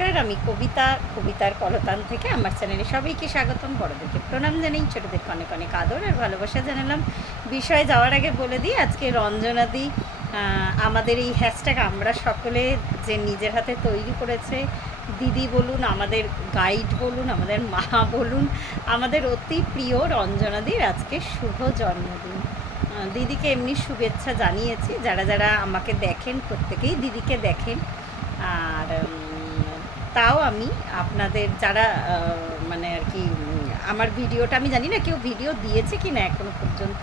নমস্কার, আমি কবিতার কলতান থেকে আমার চ্যানেলে সবাইকে স্বাগতম। বড়দেরকে প্রণাম জানাই, ছোটোদেরকে অনেক অনেক আদর আর ভালোবাসা জানালাম। বিষয়ে যাওয়ার আগে বলে দিই, আজকে রঞ্জনাদি আমাদের এই হ্যাশট্যাগ আমরা সকলে যে নিজের হাতে তৈরি করেছে, দিদি বলুন, আমাদের গাইড বলুন, আমাদের মা বলুন, আমাদের অতি প্রিয় রঞ্জনাদির আজকে শুভ জন্মদিন। দিদিকে এমনি শুভেচ্ছা জানিয়েছি, যারা যারা আমাকে দেখেন প্রত্যেকেই দিদিকে দেখেন। আর তাও আমি আপনাদের যারা মানে আর কি আমার ভিডিওটা, আমি জানি না কেউ ভিডিও দিয়েছে কি না এখনো পর্যন্ত,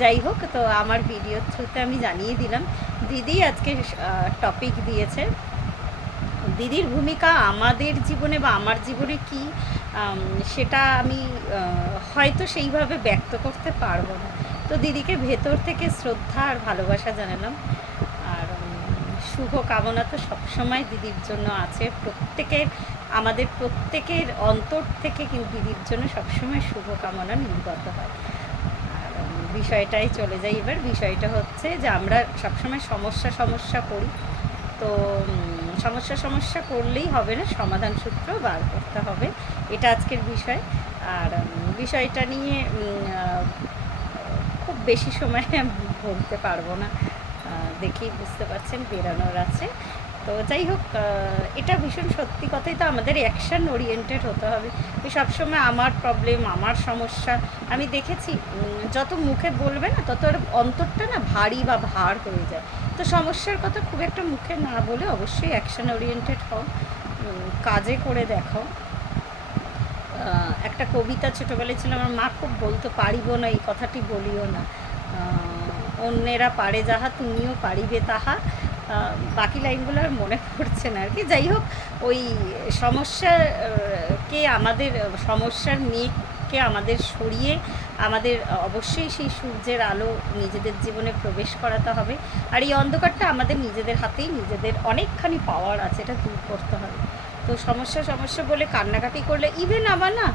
যাই হোক, তো আমার ভিডিওর থ্রুতে আমি জানিয়ে দিলাম। দিদি আজকে টপিক দিয়েছে, দিদির ভূমিকা আমাদের জীবনে বা আমার জীবনে কি, সেটা আমি হয়তো সেইভাবে ব্যক্ত করতে পারবো না। তো দিদিকে ভেতর থেকে শ্রদ্ধা আর ভালোবাসা জানালাম। আর শুভ কামনা তো সবসময় দিদির জন্য আছে, আমাদের প্রত্যেকের অন্তর থেকে কিন্তু দিদির জন্য সবসময় শুভ কামনা নির্গত হয়। আর বিষয়টাই চলে যাই এবার। বিষয়টা হচ্ছে যে আমরা সবসময় সমস্যা করি, তো সমস্যা করলেই হবে না, সমাধান সূত্র বার করতে হবে, এটা আজকের বিষয়। আর বিষয়টা নিয়ে খুব বেশি সময় বলতে পারবো না, দেখেই বুঝতে পারছেন বেরানোর আছে। তো যাই হোক, এটা ভীষণ সত্যি কথাই, তো আমাদের অ্যাকশান ওরিয়েন্টেড হতে হবে। সবসময় আমার প্রবলেম, আমার সমস্যা, আমি দেখেছি যত মুখে বলবে না তত অন্তরটা না ভারী বা ভার হয়ে যায়। তো সমস্যার কথা খুব একটা মুখে না বলে অবশ্যই অ্যাকশান ওরিয়েন্টেড হও, কাজে করে দেখো। একটা কবিতা ছোটোবেলায় ছিল, আমার মা খুব বলতো, পারিব না এই কথাটি বলিও না, অন্যেরা পারে যাহা তুমিও পারিবে তাহা। বাকি লাইনগুলো আর মনে পড়ছে না আর কি। যাই হোক, ওই সমস্যার মেঘকে আমাদের সরিয়ে আমাদের অবশ্যই সেই সূর্যের আলো নিজেদের জীবনে প্রবেশ করাতে হবে। আর এই অন্ধকারটা আমাদের নিজেদের হাতেই, নিজেদের অনেকখানি পাওয়ার আছে, এটা দূর করতে হবে। তো সমস্যা বলে কান্নাকাটি করলে, ইভেন আমার না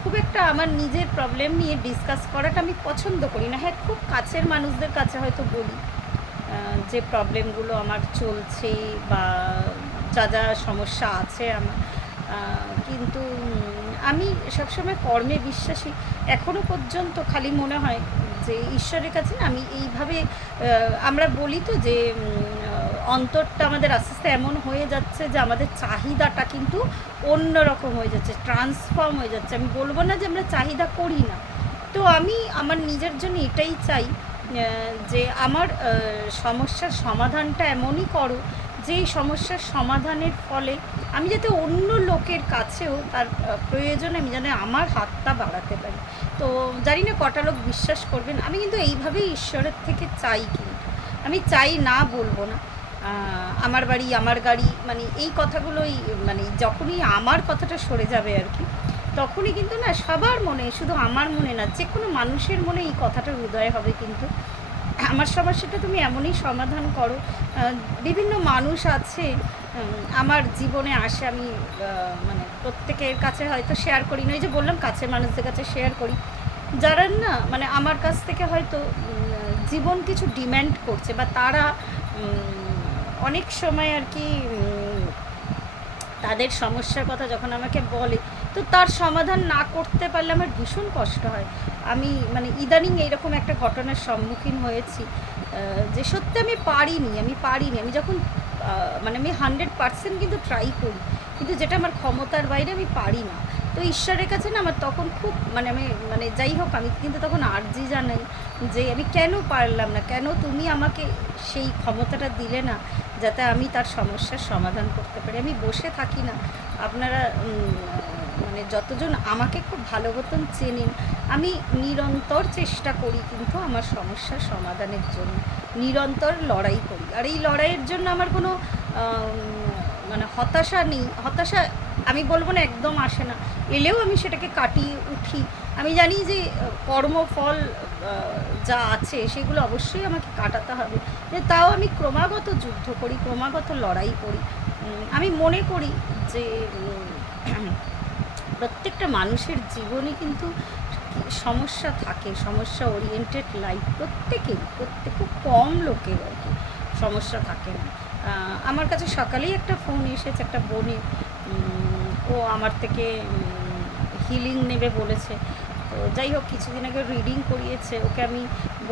খুব একটা আমার নিজের প্রবলেম নিয়ে ডিসকাস করাটা আমি পছন্দ করি না। হ্যাঁ, খুব কাছের মানুষদের কাছে হয়তো বলি যে প্রবলেমগুলো আমার চলছে বা যা সমস্যা আছে আমার, কিন্তু আমি সবসময় কর্মে বিশ্বাসী। এখনও পর্যন্ত খালি মনে হয় যে ঈশ্বরের কাছে না আমি এইভাবে, আমরা বলি তো যে অন্তরটা আমাদের আস্তে আস্তে এমন হয়ে যাচ্ছে যে আমাদের চাহিদাটা কিন্তু অন্য রকম হয়ে যাচ্ছে, ট্রান্সফর্ম হয়ে যাচ্ছে। আমি বলবো না যে আমরা চাহিদা করি না, তো আমি আমার নিজের জন্য এটাই চাই যে আমার সমস্যার সমাধানটা এমনই করো যে এই সমস্যার সমাধানের ফলে আমি যাতে অন্য লোকের কাছেও তার প্রয়োজনে আমি যেন আমার হাতটা বাড়াতে পারি। তো জানি না কটা লোক বিশ্বাস করবেন, আমি কিন্তু এইভাবেই ঈশ্বরের থেকে চাই, কিন্তু আমি চাই না বলবো না। আমার বাড়ি আমার গাড়ি, মানে এই কথাগুলোই, মানে যখনই আমার কথাটা সরে যাবে আর কি, তখনই কিন্তু না সবার মনে, শুধু আমার মনে না, যে কোনো মানুষের মনে এই কথাটা হৃদয় হবে, কিন্তু আমার সমস্যাটা তুমি এমনই সমাধান করো। বিভিন্ন মানুষ আছে আমার জীবনে আসে, আমি মানে প্রত্যেকের কাছে হয়তো শেয়ার করি না, এই যে বললাম কাছের মানুষদের কাছে শেয়ার করি, যারা না মানে আমার কাছ থেকে হয়তো জীবন কিছু ডিম্যান্ড করছে, বা তারা অনেক সময় আর কি তাদের সমস্যার কথা যখন আমাকে বলে, তো তার সমাধান না করতে পারলে আমার ভীষণ কষ্ট হয়। আমি মানে ইদানিং এইরকম একটা ঘটনার সম্মুখীন হয়েছি যে সত্যি আমি পারিনি। আমি যখন মানে আমি 100% কিন্তু ট্রাই করি, কিন্তু যেটা আমার ক্ষমতার বাইরে আমি পারি না। তো ঈশ্বরের কাছে না আমার তখন খুব আমি যাই হোক, আমি কিন্তু তখন আর্জি জানাই যে আমি কেন পারলাম না, কেন তুমি আমাকে সেই ক্ষমতাটা দিলে না যাতে আমি তার সমস্যার সমাধান করতে পারি। আমি বসে থাকি না। আপনারা মানে যতজন আমাকে খুব ভালো মতন চেনেন, আমি নিরন্তর চেষ্টা করি কিন্তু আমার সমস্যার সমাধানের জন্য, নিরন্তর লড়াই করি। আর এই লড়াইয়ের জন্য আমার কোনো মানে হতাশা নেই। হতাশা আমি বলবো না একদম আসে না, এলেও আমি সেটাকে কাটিয়ে উঠি। আমি জানি যে কর্মফল যা আছে সেগুলো অবশ্যই আমাকে কাটাতে হবে, তাও আমি ক্রমাগত যুদ্ধ করি, ক্রমাগত লড়াই করি। আমি মনে করি যে প্রত্যেকটা মানুষের জীবনে কিন্তু সমস্যা থাকে, সমস্যা ওরিয়েন্টেড লাইফ প্রত্যেক খুব কম লোকের আর কি সমস্যা থাকে না। আমার কাছে সকালেই একটা ফোন এসেছে একটা বোনের, ও আমার থেকে হিলিং নেবে বলেছে। তো যাই হোক, কিছুদিন আগে রিডিং করিয়েছে, ওকে আমি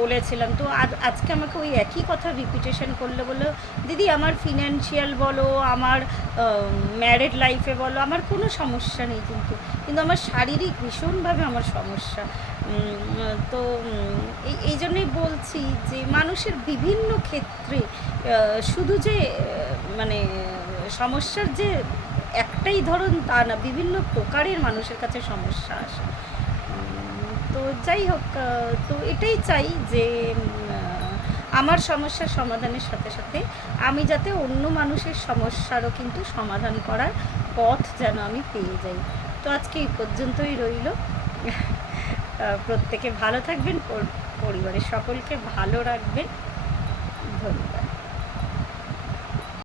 বলেছিলাম, তো আজকে আমাকে ওই একই কথা রিপিটেশন করলে, বললো দিদি আমার ফিনান্সিয়াল বলো, আমার ম্যারিড লাইফে বলো, আমার কোনো সমস্যা নেই, কিন্তু কিন্তু আমার শারীরিক ভীষণভাবে আমার সমস্যা। তো এই জন্যই বলছি যে মানুষের বিভিন্ন ক্ষেত্রে শুধু যে মানে সমস্যার যে একটাই ধরন তা না, বিভিন্ন প্রকারের মানুষের কাছে সমস্যা আসে। তো যাই হোক, তো এটাই চাই যে আমার সমস্যার সমাধানের সাথে সাথে আমি যাতে অন্য মানুষের সমস্যারও কিন্তু সমাধান করার পথ যেন আমি পেয়ে যাই। তো আজকে এই পর্যন্তই রইল। প্রত্যেকে ভালো থাকবেন, পরিবারের সকলকে ভালো রাখবেন।